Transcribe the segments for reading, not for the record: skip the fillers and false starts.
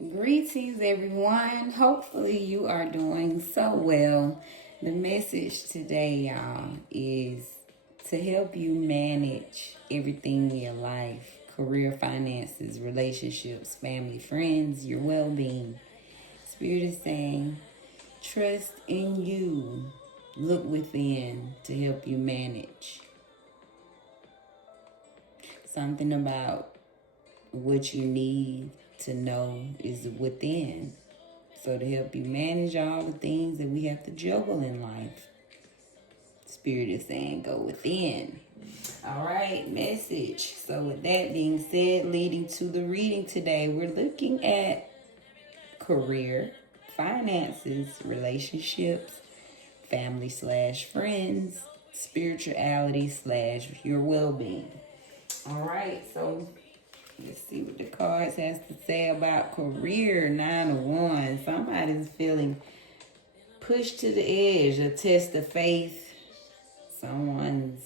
Greetings, everyone. Hopefully, you are doing so well. The message today, y'all, is to help you manage everything in your life: career, finances, relationships, family, friends, your well being. Spirit is saying, trust in you. Look within to help you manage. Something about what you need to know is within. So to help you manage all the things that we have to juggle in life, Spirit is saying go within. All right, message. So with that being said, leading to the reading today, we're looking at career, finances, relationships, family slash friends, spirituality slash your well-being. All right, so let's see what the cards has to say about career. 9 of Wands. Somebody's feeling pushed to the edge, a test of faith. Someone's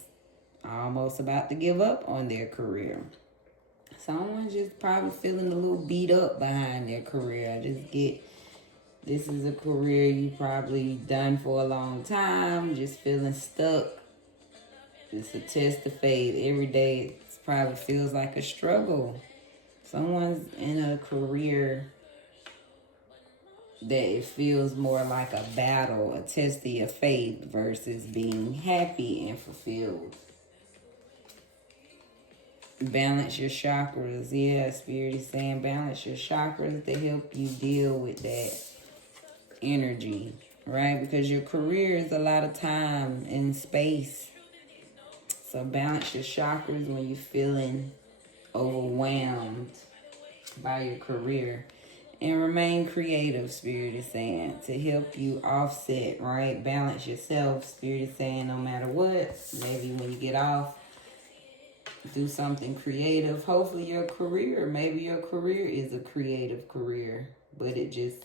almost about to give up on their career. Someone's just probably feeling a little beat up behind their career. I just get this is a career you probably done for a long time, just feeling stuck. It's a test of faith. Every day it probably feels like a struggle. Someone's in a career that it feels more like a battle, a test of your faith versus being happy and fulfilled. Balance your chakras. Yeah, Spirit is saying balance your chakras to help you deal with that energy, right? Because your career is a lot of time and space. So balance your chakras when you're feeling overwhelmed by your career. And remain creative, Spirit is saying, to help you offset, right? Balance yourself. Spirit is saying no matter what, maybe when you get off, do something creative. Hopefully maybe your career is a creative career, but it just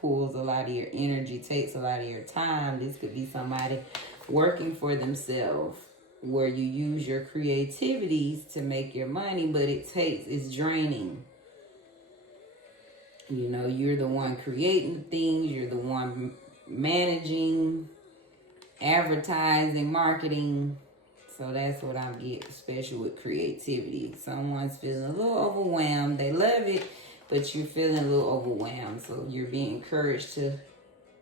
pulls a lot of your energy, takes a lot of your time. This could be somebody working for themselves, where you use your creativities to make your money, but it's draining. You know, you're the one creating the things, you're the one managing, advertising, marketing. So that's what I'm getting, especially with creativity. Someone's feeling a little overwhelmed. They love it, but you're feeling a little overwhelmed. So you're being encouraged to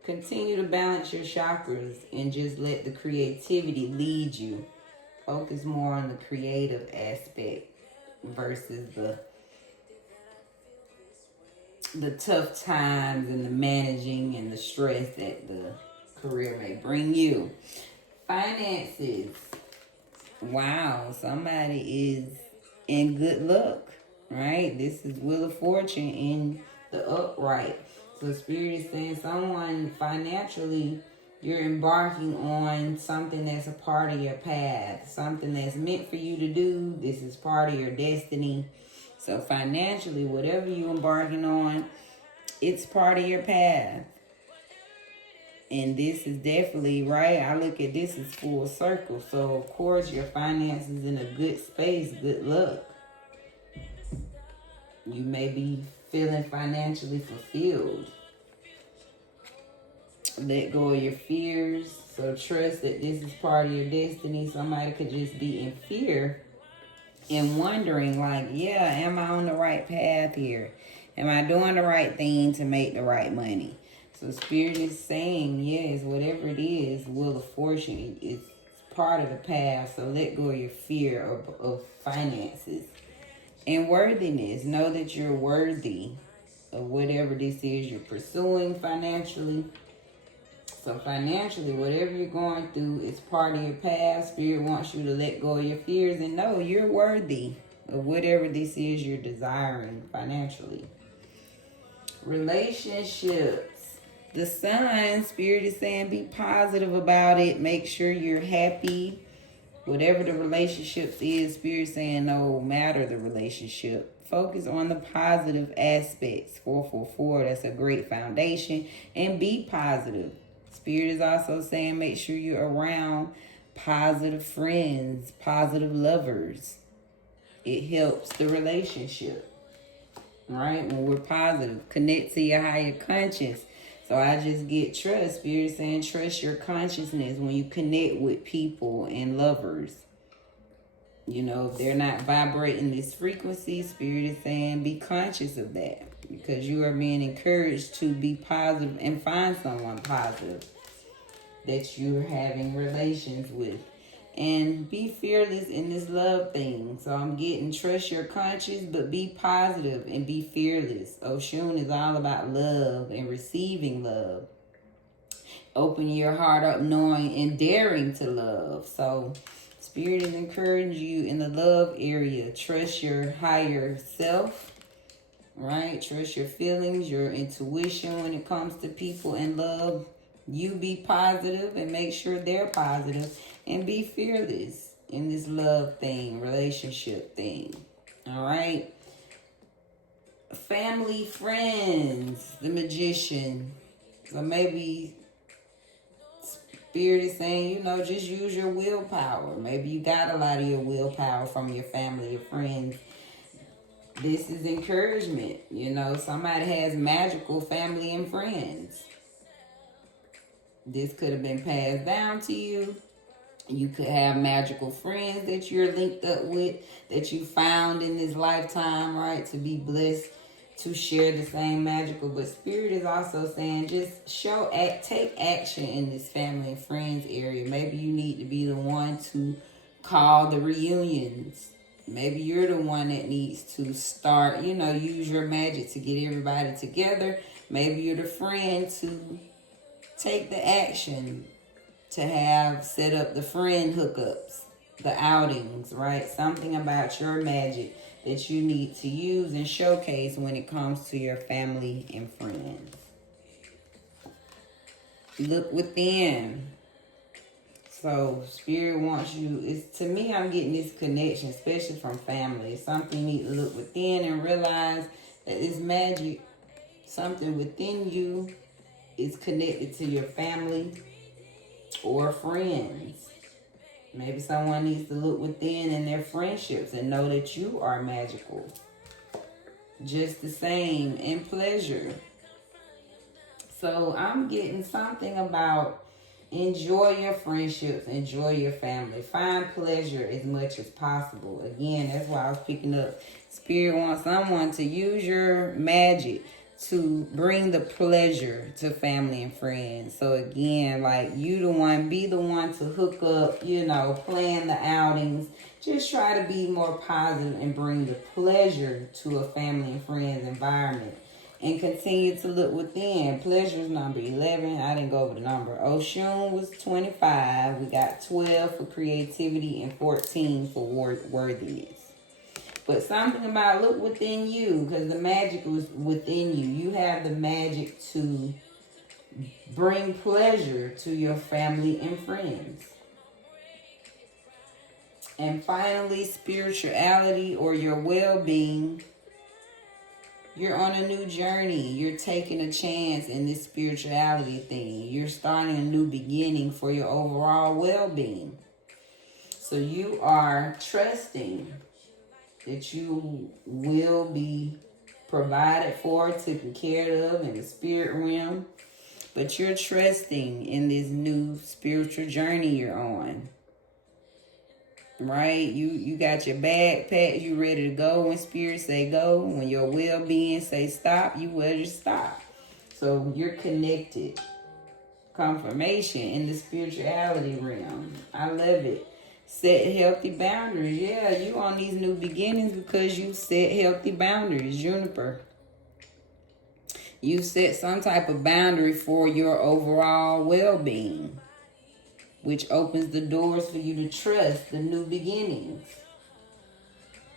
continue to balance your chakras and just let the creativity lead you. Focus more on the creative aspect versus the tough times and the managing and the stress that the career may bring you. Finances. Wow, somebody is in good luck, right? This is Wheel of Fortune in the upright. So Spirit is saying someone financially, you're embarking on something that's a part of your path, something that's meant for you to do. This is part of your destiny. So financially, whatever you're embarking on, it's part of your path. And this is definitely, right, I look at this as full circle. So, of course, your finances in a good space, good luck. You may be feeling financially fulfilled. Let go of your fears. So trust that this is part of your destiny. Somebody could just be in fear and wondering, like, yeah, am I on the right path here? Am I doing the right thing to make the right money? So Spirit is saying, yes, whatever it is, Wheel of Fortune, it's part of the path. So let go of your fear of finances. And worthiness. Know that you're worthy of whatever this is you're pursuing financially. So financially, whatever you're going through is part of your path. Spirit wants you to let go of your fears and know you're worthy of whatever this is you're desiring financially. Relationships. The Sun, Spirit is saying be positive about it. Make sure you're happy. Whatever the relationships is, Spirit saying no matter the relationship, focus on the positive aspects. 444, that's a great foundation. And be positive. Spirit is also saying make sure you're around positive friends, positive lovers. It helps the relationship. right? When we're positive, connect to your higher conscience. So I just get trust. Spirit saying trust your consciousness when you connect with people and lovers. You know, if they're not vibrating this frequency, Spirit is saying be conscious of that. Because you are being encouraged to be positive and find someone positive that you're having relations with. And be fearless in this love thing. So I'm getting trust your conscience, but be positive and be fearless. Oshun is all about love and receiving love. Open your heart up, knowing and daring to love. So Spirit is encouraging you in the love area. Trust your higher self, right? Trust your feelings, your intuition when it comes to people and love. You be positive and make sure they're positive, and be fearless in this love thing, relationship thing. All right? Family, friends, the Magician. So maybe Spirit is saying, you know, just use your willpower. Maybe you got a lot of your willpower from your family, your friends. This is encouragement. You know, somebody has magical family and friends. This could have been passed down to you. You could have magical friends that you're linked up with, that you found in this lifetime, right? To be blessed to share the same magical. But Spirit is also saying just take action in this family and friends area. Maybe you need to be the one to call the reunions. Maybe you're the one that needs to start, you know, use your magic to get everybody together. Maybe you're the friend to take the action to have set up the friend hookups, the outings, right? Something about your magic that you need to use and showcase when it comes to your family and friends. Look within. So Spirit wants you, to me, I'm getting this connection, especially from family. Something you need to look within and realize that this magic, something within you, is connected to your family or friends. Maybe someone needs to look within in their friendships and know that you are magical. Just the same in pleasure. So I'm getting something about enjoy your friendships, enjoy your family. Find pleasure as much as possible. Again, that's why I was picking up. Spirit wants someone to use your magic to bring the pleasure to family and friends. So again, like be the one to hook up, you know, plan the outings. Just try to be more positive and bring the pleasure to a family and friends environment. And continue to look within. Pleasure is number 11. I didn't go over the number. Oshun was 25. We got 12 for creativity and 14 for worthiness. But something about look within you, because the magic was within you. You have the magic to bring pleasure to your family and friends. And finally, spirituality or your well-being. You're on a new journey. You're taking a chance in this spirituality thing. You're starting a new beginning for your overall well-being. So you are trusting that you will be provided for, taken care of in the spirit realm. But you're trusting in this new spiritual journey you're on. Right? You got your bag packed, you ready to go when spirit say go. When your well-being say stop, you will just stop. So you're connected. Confirmation in the spirituality realm. I love it. Set healthy boundaries. Yeah, you on these new beginnings because you set healthy boundaries, Juniper. You set some type of boundary for your overall well-being, which opens the doors for you to trust the new beginnings.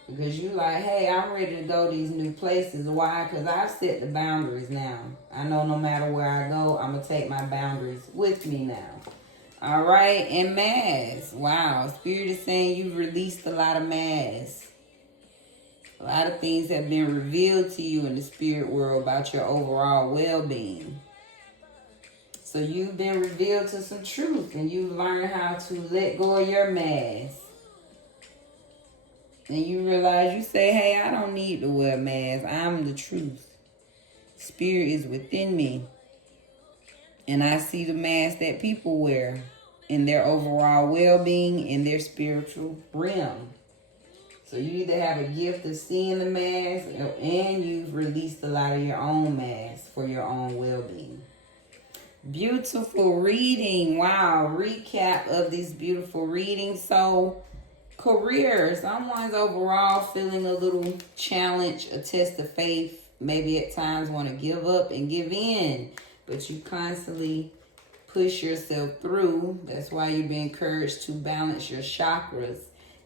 Because you like, hey, I'm ready to go these new places. Why? Because I've set the boundaries now. I know no matter where I go, I'm going to take my boundaries with me now. All right, and masks. Wow, Spirit is saying you've released a lot of masks. A lot of things have been revealed to you in the spirit world about your overall well-being. So you've been revealed to some truth and you've learned how to let go of your mask. And you realize, you say, hey, I don't need to wear a mask. I'm the truth. Spirit is within me. And I see the mask that people wear in their overall well-being in their spiritual realm. So you either have a gift of seeing the mask, and you've released a lot of your own masks for your own well-being. Beautiful reading. Wow. Recap of this beautiful reading. So, career. Someone's overall feeling a little challenge, a test of faith. Maybe at times want to give up and give in. But you constantly push yourself through. That's why you've been encouraged to balance your chakras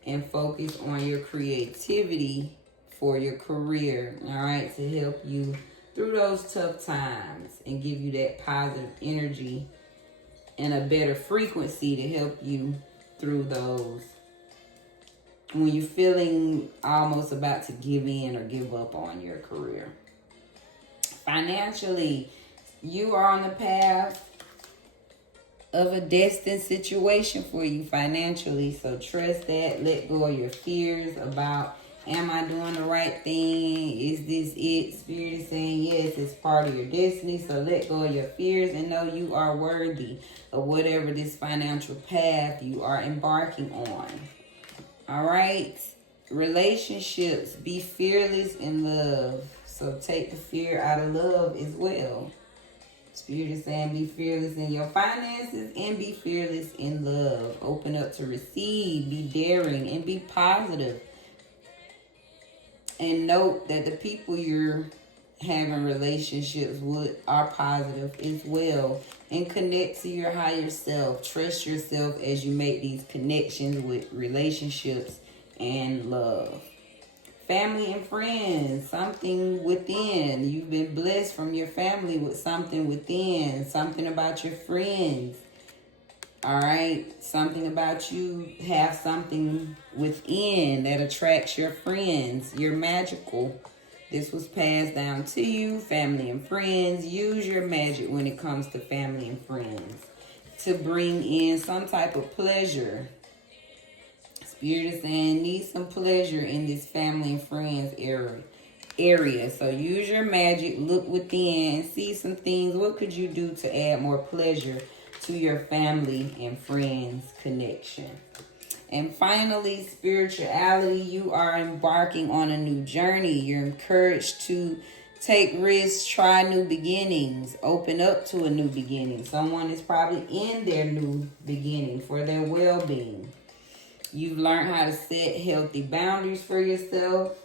and focus on your creativity for your career, all right, to help you through those tough times and give you that positive energy and a better frequency to help you through those when you're feeling almost about to give in or give up on your career. Financially, you are on the path of a destined situation for you financially. So trust that. Let go of your fears about, am I doing the right thing? Is this it? Spirit is saying yes, it's part of your destiny. So let go of your fears and know you are worthy of whatever this financial path you are embarking on. All right. Relationships, be fearless in love. So take the fear out of love as well. Spirit is saying be fearless in your finances and be fearless in love. Open up to receive, be daring, and be positive. And note that the people you're having relationships with are positive as well. And connect to your higher self. Trust yourself as you make these connections with relationships and love. Family and friends, something within. You've been blessed from your family with something within. Something about your friends. All right? Something about you have something within that attracts your friends. You're magical. This was passed down to you, family and friends. Use your magic when it comes to family and friends to bring in some type of pleasure. Spirit is saying need some pleasure in this family and friends area. So use your magic, look within, see some things. What could you do to add more pleasure to your family and friends connection? And finally, spirituality, you are embarking on a new journey. You're encouraged to take risks, try new beginnings, open up to a new beginning. Someone is probably in their new beginning for their well-being. You've learned how to set healthy boundaries for yourself,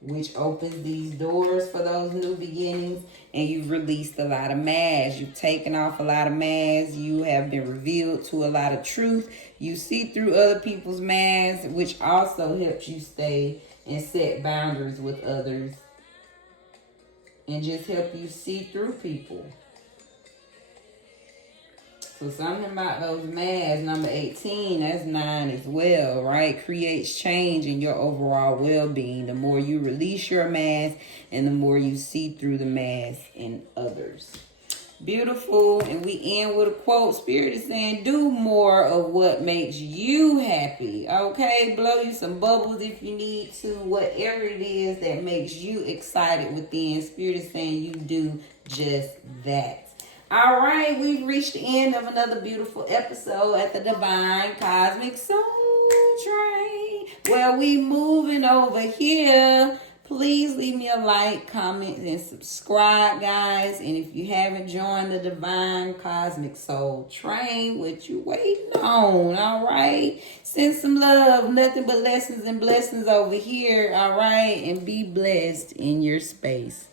which opens these doors for those new beginnings. And you've released a lot of masks. You've taken off a lot of masks. You have been revealed to a lot of truth. You see through other people's masks, which also helps you stay and set boundaries with others. And just help you see through people. So something about those masks, number 18, that's 9 as well, right? Creates change in your overall well-being. The more you release your mask and the more you see through the mask in others. Beautiful. And we end with a quote. Spirit is saying, do more of what makes you happy. Okay? Blow you some bubbles if you need to. Whatever it is that makes you excited within. Spirit is saying you do just that. All right, we've reached the end of another beautiful episode at the Divine Cosmic Soul Train. Well, we moving over here. Please leave me a like, comment, and subscribe, guys. And if you haven't joined the Divine Cosmic Soul Train, what you waiting on, all right? Send some love, nothing but lessons and blessings over here, all right? And be blessed in your space.